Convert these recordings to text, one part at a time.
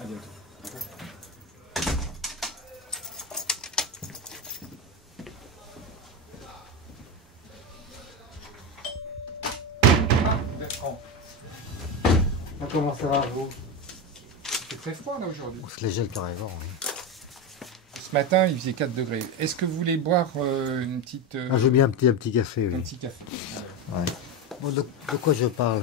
À bientôt. Ah, Bertrand. Comment ça va, vous? C'est très froid là aujourd'hui. On se les gèle carrément. Oui. Ce matin, il faisait 4 degrés. Est-ce que vous voulez boire une petite... Ah, je veux bien un petit café, oui. un petit café. Ouais. Bon, de quoi je parle?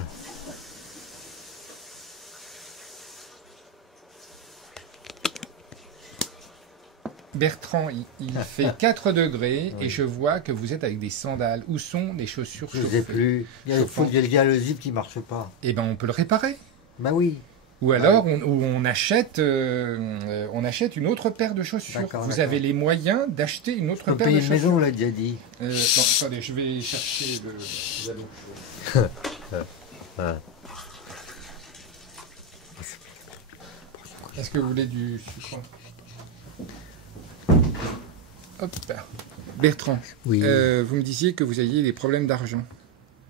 Bertrand, il fait 4 degrés Oui. et je vois que vous êtes avec des sandales. Où sont les chaussures Je chauffées? les ai plus. Il y a le zip qui marche pas. Eh ben, on peut le réparer. Bah oui. Ou alors, on achète une autre paire de chaussures. D'accord, Vous d'accord. avez les moyens d'acheter une autre On peut paire de payer une chaussures. maison, on l'a déjà dit. Non, attendez, je vais chercher le dialogue. Est-ce que vous voulez du sucre? Hop. Bertrand, Oui. vous me disiez que vous aviez des problèmes d'argent.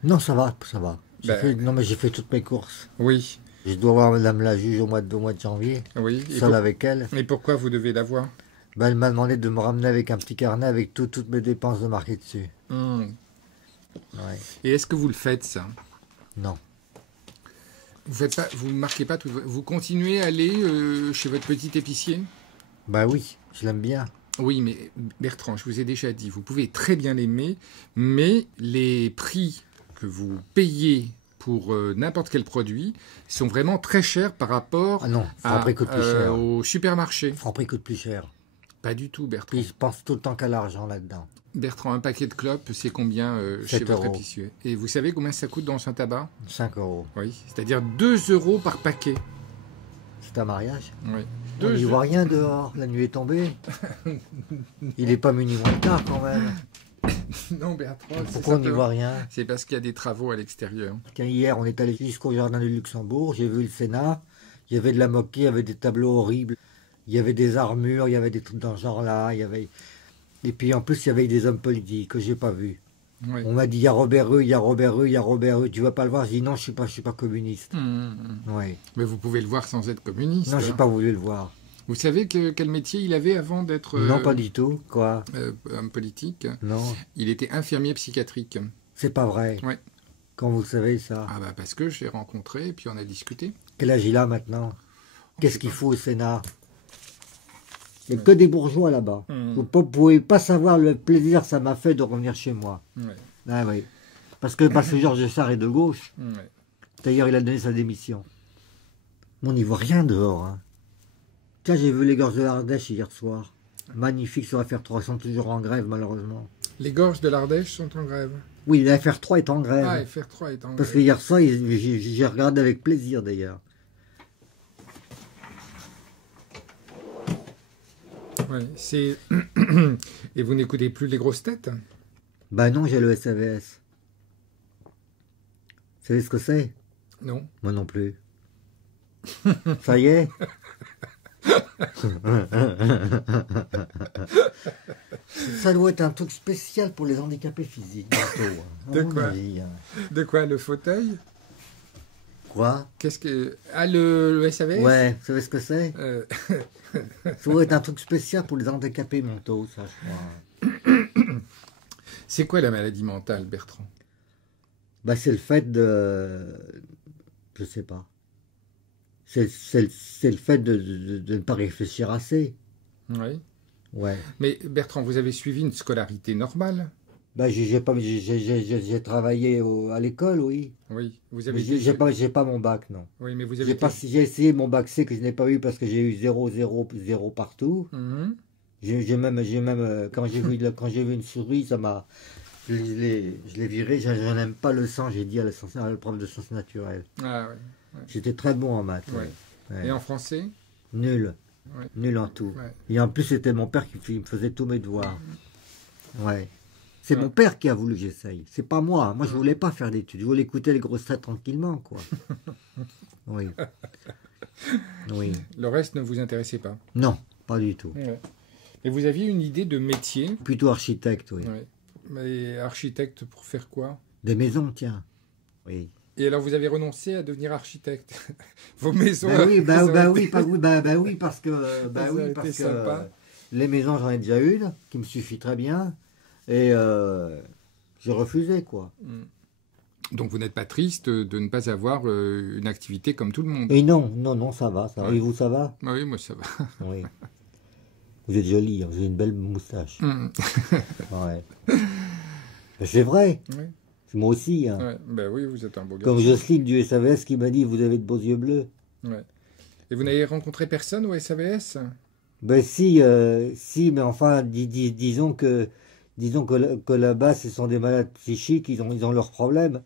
Non, ça va, ça va. Bah, Non, mais j'ai fait toutes mes courses. Oui, Je dois voir Madame la juge au mois de janvier. oui. Seul avec elle. Et pourquoi vous devez l'avoir? Bah, elle m'a demandé de me ramener avec un petit carnet avec toutes mes dépenses de marquer dessus. Hmm. Ouais. Et est-ce que vous le faites, ça? Non. Vous ne marquez pas tout. Vous continuez à aller chez votre petit épicier? Bah oui, je l'aime bien. Oui, mais Bertrand, je vous ai déjà dit, vous pouvez très bien l'aimer, mais les prix que vous payez pour n'importe quel produit sont vraiment très chers par rapport Ah non, Franprix coûte plus cher. au supermarché. Franprix coûte plus cher. Pas du tout, Bertrand. Puis je pense tout le temps qu'à l'argent là-dedans. Bertrand, un paquet de clopes, c'est combien chez 7 votre euros. épicier? Et vous savez combien ça coûte dans un tabac? 5 €. Oui, c'est-à-dire 2 euros par paquet. C'est un mariage. Oui. On n'y voit rien dehors. La nuit est tombée. Il n'est pas minuit moins tard quand même. Non, Bertrand, c'est Pourquoi on n'y simplement- voit rien? C'est parce qu'il y a des travaux à l'extérieur. Quand hier, on est allé jusqu'au jardin du Luxembourg. J'ai vu le Sénat. Il y avait de la moquette, il y avait des tableaux horribles. Il y avait des armures, il y avait des trucs dans ce genre-là. Il y avait... Et puis en plus, il y avait des hommes politiques que j'ai pas vus. Oui. On m'a dit, il y a Robert Rue, il y a Robert Rue, il y a Robert Rue. Tu vas pas le voir? J'ai dit, non, je suis pas communiste. Ouais. Mais vous pouvez le voir sans être communiste. Non, j'ai hein. pas voulu le voir. Vous savez quel métier il avait avant d'être Non, pas du tout. Quoi? homme politique? Non, Il était infirmier psychiatrique. c'est pas vrai. Ouais. Quand vous savez ça. Ah bah parce que je l'ai rencontré et puis on a discuté. Quel âge il a maintenant? Qu'est-ce sais qu'il pas. faut au Sénat? Il n'y a que des bourgeois là-bas. Hmm. Vous ne pouvez pas savoir le plaisir que ça m'a fait de revenir chez moi. Ouais. Ah oui. Parce que Georges Sarr est de gauche. Ouais. D'ailleurs, il a donné sa démission. On n'y voit rien dehors. Hein. Tiens, j'ai vu les gorges de l'Ardèche hier soir. Magnifique sur FR3. Ils sont toujours en grève, malheureusement. Les gorges de l'Ardèche sont en grève. Oui, la FR3 est en grève. Ah, FR3 est en Parce que grève. hier soir, j'ai regardé avec plaisir d'ailleurs. Ouais, c'est... Et vous n'écoutez plus les grosses têtes? Ben non, j'ai le SAVS. Vous savez ce que c'est? Non. Moi non plus. Ça y est? Ça doit être un truc spécial pour les handicapés physiques. Bientôt, hein, De à mon quoi? avis, hein. De quoi, le fauteuil? Quoi? Qu'est-ce que... Ah, le SAVS? Ouais, vous savez ce que c'est? Euh, Ça doit être un truc spécial pour les handicapés mentaux, ça, je crois. C'est quoi la maladie mentale, Bertrand? Bah, c'est le fait de... Je sais pas. C'est le fait de ne pas réfléchir assez. Oui. Ouais. Mais Bertrand, vous avez suivi une scolarité normale? Bah, j'ai travaillé à l'école, oui. Oui. Vous Mais avez j'ai pas mon bac, non. Oui, mais vous J'ai avez pas, j'ai essayé mon bac C que je n'ai pas eu parce que j'ai eu 0, 0, 0 partout. Mhm. J'ai même quand j'ai vu une souris, ça m'a, je l'ai viré. J'en aime pas le sang. J'ai dit à la prof de sciences naturelles. Ah ouais. J'étais très bon en maths. Ouais. Ouais. Et en français? Nul, Ouais. nul en tout. Ouais. Et en plus, c'était mon père qui me faisait tous mes devoirs. Ouais. C'est Ouais. mon père qui a voulu que j'essaye. C'est pas moi. Moi, je voulais pas faire d'études. Je voulais écouter les grosses têtes tranquillement, quoi. Oui. Oui. Le reste ne vous intéressait pas? Non, pas du tout. Ouais. Et vous aviez une idée de métier? Plutôt architecte, oui. Ouais. Mais architecte pour faire quoi? Des maisons, tiens. Oui. Et alors, vous avez renoncé à devenir architecte. Vos maisons... Oui, elles ont oui, été- oui, parce que, elles ont été sympas. les maisons, j'en ai déjà une, qui me suffit très bien, et j'ai refusé, quoi. Donc, vous n'êtes pas triste de ne pas avoir une activité comme tout le monde. Et non, ça va, ça va. Ouais. Et vous, ça va? Ah oui, moi, ça va. Oui. Vous êtes jolie, hein, vous avez une belle moustache. Ouais. Mais c'est vrai, Oui, moi aussi, hein. ouais. Ben oui, vous êtes un beau Comme garçon. Jocelyne du SAVS qui m'a dit, vous avez de beaux yeux bleus. Ouais. Et vous n'avez rencontré personne au SAVS? Ben si, mais enfin, disons que que là-bas, ce sont des malades psychiques, ils ont leurs problèmes.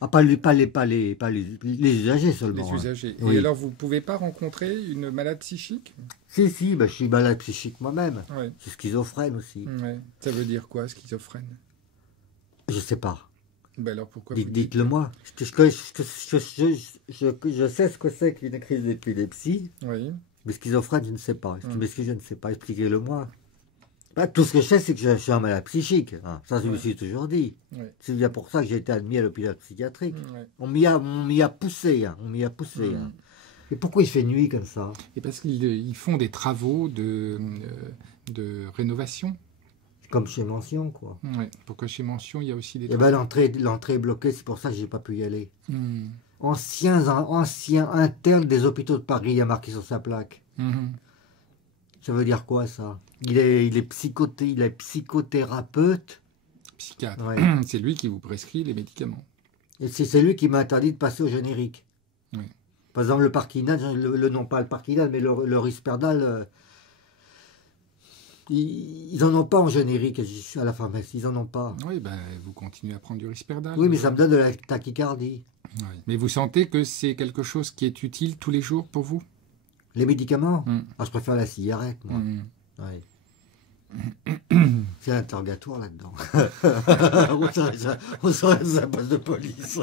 Ah, pas les usagers seulement. Les Hein. usagers. Oui. Et alors, vous ne pouvez pas rencontrer une malade psychique? Si, ben, je suis malade psychique moi-même. Ouais. Je suis schizophrène aussi. Ouais. Ça veut dire quoi, schizophrène? Je sais pas. Ben alors, pourquoi vous dites... Dites-le moi. Je sais ce que c'est qu'une crise d'épilepsie, Oui. mais schizophrène, je ne sais pas. Mm. Mais ce que je ne sais pas, expliquez-le moi. Ben, tout ce que je sais, c'est que je suis un malade psychique. Hein. Ça, je me Ouais. suis toujours dit. Ouais. C'est bien pour ça que j'ai été admis à l'hôpital psychiatrique. Ouais. On m'y a poussé. Hein. On m'y a poussé. Mm. Hein. Et pourquoi il fait nuit comme ça? Et parce qu'ils font des travaux de rénovation. Comme chez Mention, quoi. Ouais. Pourquoi chez Mention, il y a aussi des Et travaux. ben l'entrée est bloquée, c'est pour ça que j'ai pas pu y aller. Mm. Ancien interne des hôpitaux de Paris, il y a marqué sur sa plaque. Mhm. Ça veut dire quoi ça? Il est psychothérapeute. Psychiatre. Ouais. C'est lui qui vous prescrit les médicaments. Et c'est lui qui m'a interdit de passer au générique. Oui. Par exemple, le Parkinal, non pas le Parkinal, mais le Risperdal, ils en ont pas en générique à la pharmacie, ils en ont pas. Oui, ben, vous continuez à prendre du Risperdal. Oui, mais ça me donne de la tachycardie. Ouais. Mais vous sentez que c'est quelque chose qui est utile tous les jours pour vous? Les médicaments? Mm. Ah, je préfère la cigarette, moi. Mm. Ouais. C'est l'interrogatoire là-dedans. On serait sur un poste de police.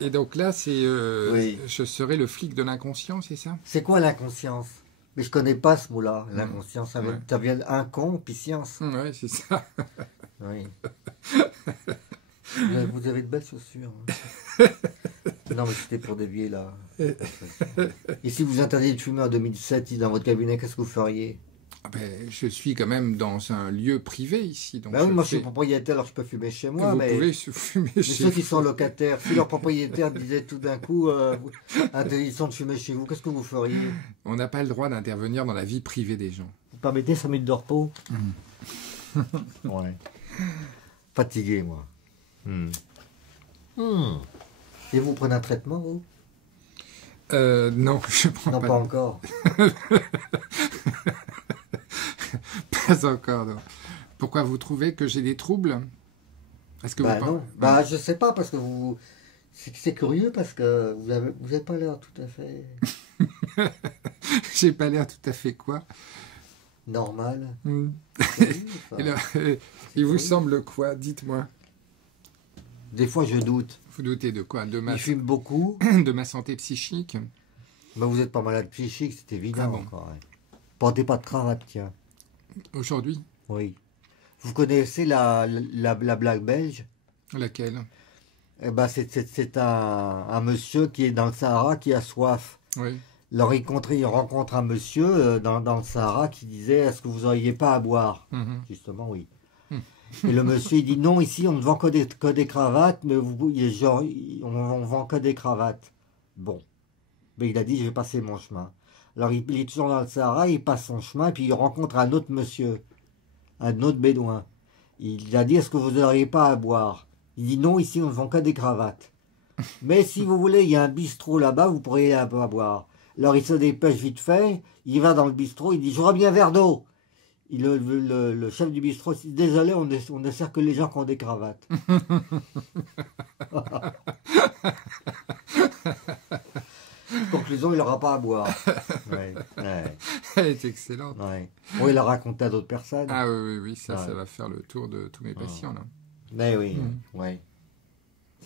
Et donc là, c'est Oui. je serai le flic de l'inconscient, c'est ça? C'est quoi l'inconscience? Mais je connais pas ce mot-là, l'inconscience. Ouais. Ça vient d'incon, puis science. Oui, c'est ça. Oui. Vous avez de belles chaussures. Hein. Non, mais c'était pour dévier là. Et si vous interdiez de fumer en 2007 dans votre cabinet, qu'est-ce que vous feriez? Ah ben, je suis quand même dans un lieu privé ici. Donc Ben oui, moi je suis fais- propriétaire, alors je peux fumer chez moi, Vous mais, pouvez fumer mais chez ceux qui vous. sont locataires, si leur propriétaire disait tout d'un coup interdiction de fumer chez vous, qu'est-ce que vous feriez? On n'a pas le droit d'intervenir dans la vie privée des gens. Vous permettez 5 minutes de repos? Ouais. Fatigué, moi. Et vous prenez un traitement, vous? Non, je prends Non, pas. pas encore. Pas encore, non. Pourquoi vous trouvez que j'ai des troubles? Est-ce que Bah vous non. Bah je sais pas, parce que vous... C'est curieux, parce que vous avez pas l'air tout à fait J'ai pas l'air tout à fait quoi? normal. Hmm. Sérieux, enfin. Et là, il vous Oui. semble quoi? Dites-moi. Des fois, je doute. Vous doutez de quoi? De ma, Il fume beaucoup. de ma santé psychique? Mais vous n'êtes pas malade psychique, c'est évident. Ah bon. Encore, hein. Portez pas de cravate, tiens. Aujourd'hui? Oui. Vous connaissez la blague belge? Laquelle? Eh ben, c'est un monsieur qui est dans le Sahara qui a soif. Oui. Alors, il rencontre un monsieur dans le Sahara qui disait: est-ce que vous n'auriez pas à boire? Mhm. Justement, oui. Et le monsieur, il dit: non, ici, on ne vend que des cravates, mais on vend que des cravates. Bon. Mais il a dit: je vais passer mon chemin. Alors, il est toujours dans le Sahara, il passe son chemin, puis il rencontre un autre monsieur, un autre bédouin. Il a dit: est-ce que vous n'auriez pas à boire? Il dit: non, ici, on ne vend que des cravates. Mais si vous voulez, il y a un bistrot là-bas, vous pourriez à boire. Alors, il se dépêche vite fait, il va dans le bistrot, il dit: j'aurais bien un verre d'eau. Le chef du bistrot dit: désolé, on ne sert que les gens qui ont des cravates. Conclusion, il n'aura pas à boire. Ouais, ouais, Elle est excellente. ouais. Bon, il a raconté à d'autres personnes. Ah oui, ça, Ouais. ça va faire le tour de tous mes patients, là. Mais oui, Mm. ouais.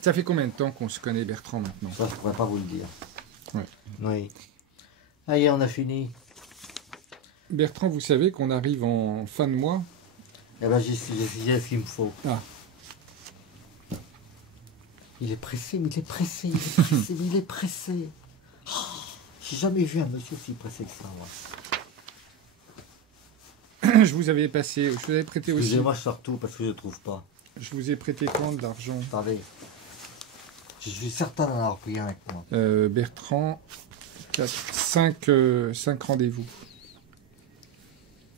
Ça fait combien de temps qu'on se connaît, Bertrand, maintenant? Ça, je ne pourrais pas vous le dire. Ouais. Oui. Allez, on a fini. Bertrand, vous savez qu'on arrive en fin de mois? Eh ben, j'ai ce qu'il me faut. Ah. Il est pressé, mais il est pressé, il est pressé, mais il est pressé. Oh, j'ai jamais vu un monsieur aussi pressé que ça, moi. Je vous avais prêté aussi. Excusez-moi, je sors tout parce que je ne trouve pas. Je vous ai prêté quand de l'argent? Attendez. Je suis certain d'en avoir pris un avec moi. Bertrand, 5 rendez-vous.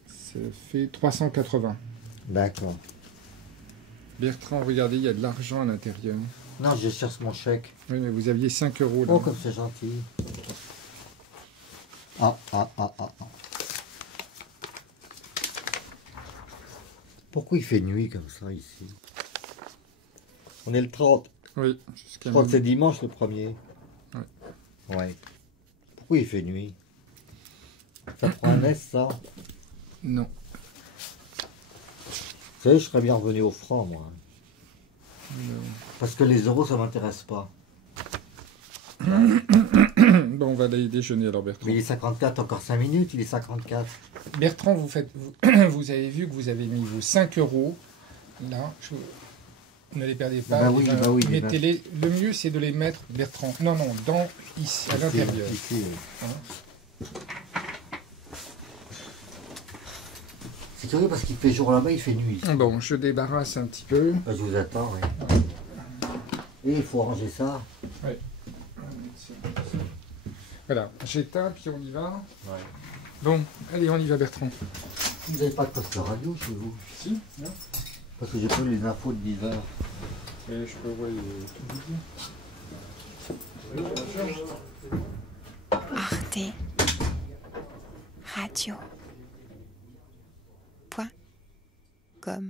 Ça fait 380. D'accord. Bertrand, regardez, il y a de l'argent à l'intérieur. Non, je cherche mon chèque. Oui, mais vous aviez 5 euros là. Oh, comme c'est gentil. Ah. Pourquoi il fait nuit comme ça ici? On est le 30. Oui, Je crois que c'est dimanche le 1er. Ouais. Ouais. Pourquoi il fait nuit? Ça prend un S, ça? Non. Vous savez, je serais bien revenu au franc, moi. Non. Parce que les euros, ça m'intéresse pas. Bon, on va aller déjeuner alors, Bertrand. Mais il est 54, encore 5 minutes, il est 54. Bertrand, vous avez vu que vous avez mis vos 5 euros. Là, ne les perdez pas. Bah oui, mettez-les. Le mieux, c'est de les mettre, Bertrand. Non, ici, à l'intérieur. Ici, oui. Hein? C'est curieux parce qu'il fait jour là-bas, il fait nuit. Bon, je débarrasse un petit peu. Bah, je vous attends, oui. Et il faut ranger ça. Oui. Voilà, j'éteins, puis on y va. Ouais. Bon, allez, on y va, Bertrand. Vous n'avez pas de poste radio chez vous? Si, non. Parce que j'ai pas eu les infos de 10 heures. Et je peux envoyer tout Arte Radio. .com